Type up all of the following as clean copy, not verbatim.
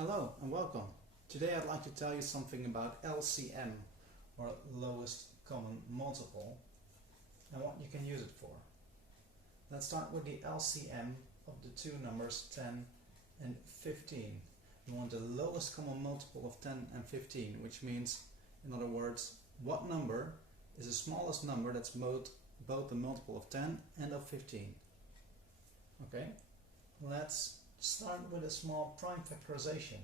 Hello and welcome. Today I'd like to tell you something about LCM, or lowest common multiple, and what you can use it for. Let's start with the LCM of the two numbers 10 and 15. You want the lowest common multiple of 10 and 15, which means, in other words, what number is the smallest number that's both the multiple of 10 and of 15. Okay, let's start with a small prime factorization.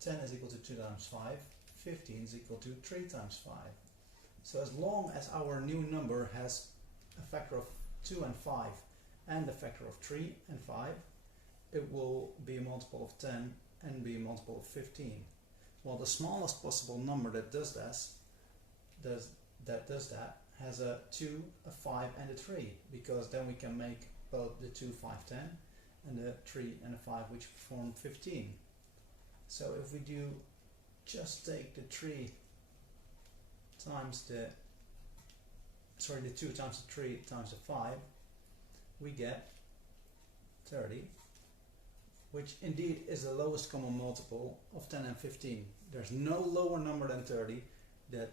10 is equal to 2 times 5, 15 is equal to 3 times 5. So as long as our new number has a factor of 2 and 5 and a factor of 3 and 5, it will be a multiple of 10 and be a multiple of 15. Well, the smallest possible number that does that has a 2, a 5 and a 3, because then we can make both the 2, 5, 10 and the 3 and a 5, which form 15. So if we do just take the 2 times the 3 times the 5, we get 30, which indeed is the lowest common multiple of 10 and 15. There's no lower number than 30 that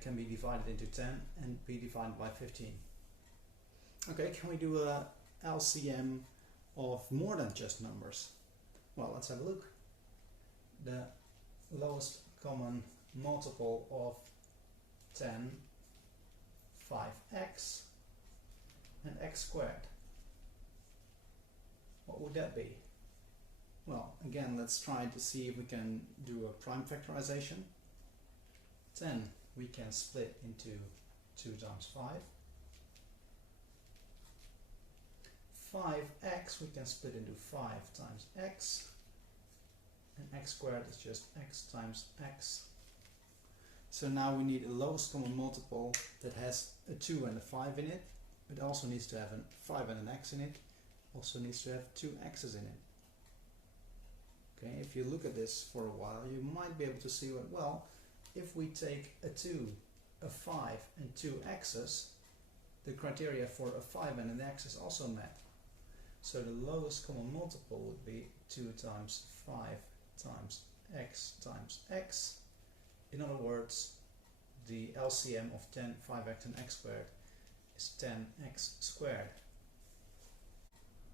can be divided into 10 and be divided by 15. Okay, can we do a LCM of more than just numbers? Well, let's have a look. The lowest common multiple of 10, 5x, and x squared. What would that be? Well, again, let's try to see if we can do a prime factorization. 10 we can split into 2 times 5. 5x we can split into 5 times x, and x squared is just x times x. So now we need a lowest common multiple that has a 2 and a 5 in it. It also needs to have a 5 and an x in it. Also needs to have 2 x's in it. Okay, if you look at this for a while, you might be able to see what, well, if we take a 2, a 5 and 2 x's, the criteria for a 5 and an x is also met. So the lowest common multiple would be 2 times 5 times x. In other words, the LCM of 10, 5x and x squared is 10x squared.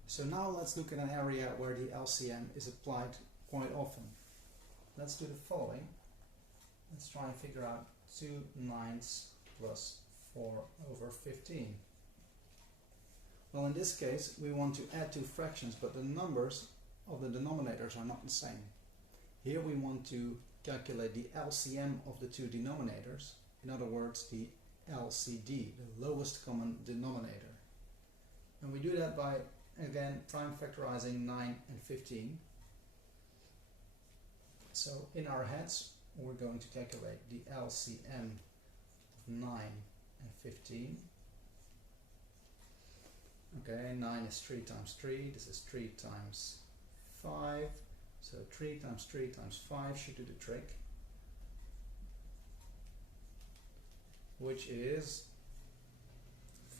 So now let's look at an area where the LCM is applied quite often. Let's do the following. Let's try and figure out 2 9s plus 4 over 15. Well, in this case we want to add two fractions, but the numbers of the denominators are not the same. Here we want to calculate the LCM of the two denominators, in other words the LCD, the lowest common denominator. And we do that by, again, prime factorizing 9 and 15. So in our heads we're going to calculate the LCM of 9 and 15. Okay, 9 is 3 times 3, this is 3 times 5, so 3 times 3 times 5 should do the trick, which is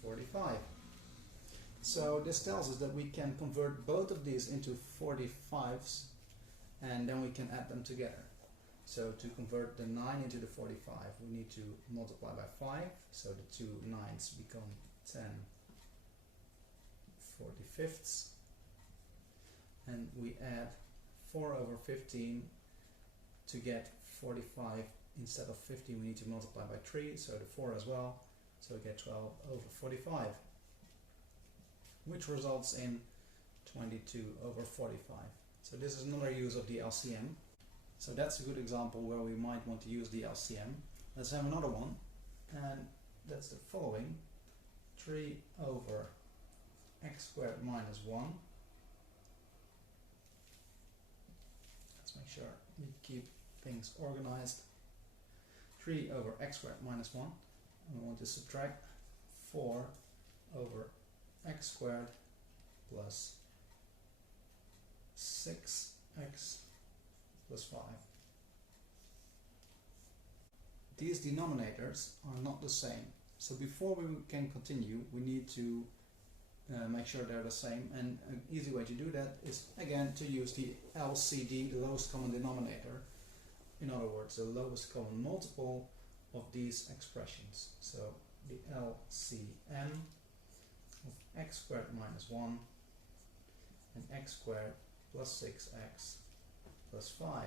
45. So this tells us that we can convert both of these into 45s, and then we can add them together. So to convert the 9 into the 45, we need to multiply by 5, so the 2 9s become 10 45ths, and we add 4 over 15 to get 45. Instead of 15 we need to multiply by 3, so the 4 as well, so we get 12 over 45, which results in 22 over 45. So this is another use of the LCM. So that's a good example where we might want to use the LCM. Let's have another one, and that's the following. 3 over x squared minus 1. Let's make sure we keep things organized. 3 over x squared minus 1. And we want to subtract 4 over x squared plus 6x plus 5. These denominators are not the same. So before we can continue, we need to make sure they're the same, and an easy way to do that is again to use the LCD, the lowest common denominator. In other words, the lowest common multiple of these expressions. So the LCM of x squared minus 1 and x squared plus 6x plus 5.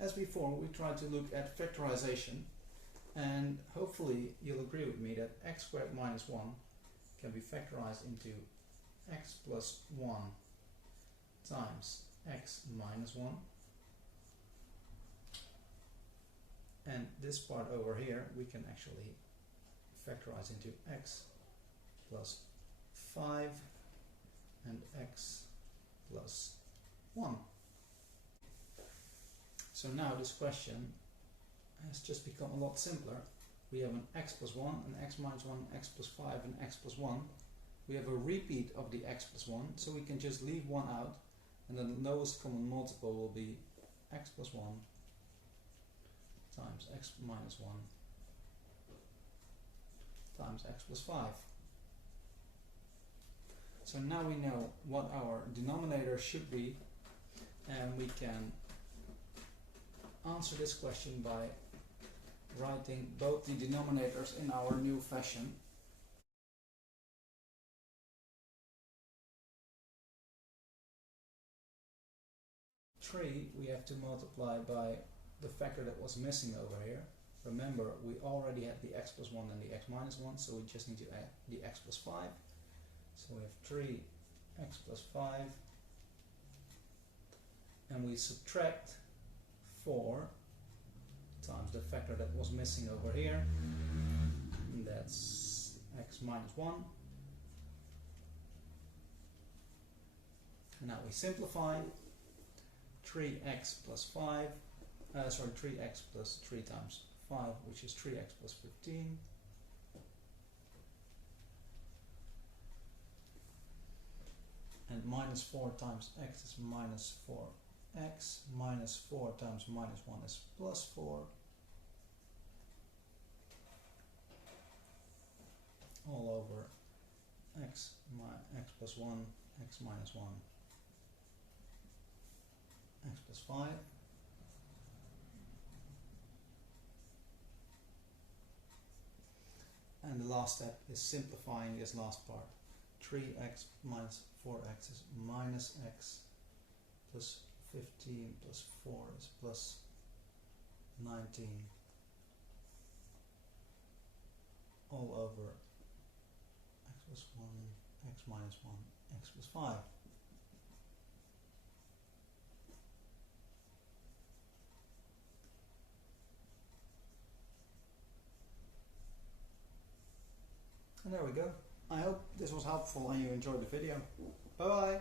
As before, we tried to look at factorization, and hopefully you'll agree with me that x squared minus 1 can be factorized into x plus 1 times x minus 1. And this part over here we can actually factorize into x plus 5 and x plus 1. So now this question has just become a lot simpler. We have an x plus 1, an x minus 1, x plus 5 and x plus 1. We have a repeat of the x plus 1, so we can just leave 1 out, and then the lowest common multiple will be x plus 1 times x minus 1 times x plus 5. So now we know what our denominator should be, and we can answer this question by writing both the denominators in our new fashion. Three we have to multiply by the factor that was missing over here. Remember, we already had the x plus 1 and the x minus 1, so we just need to add the x plus 5. So we have 3x plus 5, and we subtract 4 times the factor that was missing over here, and that's x minus 1. And now we simplify. 3x plus 5, 3x plus 3 times 5, which is 3x plus 15. And minus 4 times x is minus 4x, minus 4 times minus 1 is plus 4, all over x plus 1, x minus 1, x plus 5. And the last step is simplifying this last part. 3x minus 4x is minus x plus 15 plus 4 is plus 19, all over x plus 1, x minus 1, x plus 5. And there we go. I hope this was helpful and you enjoyed the video. Bye bye!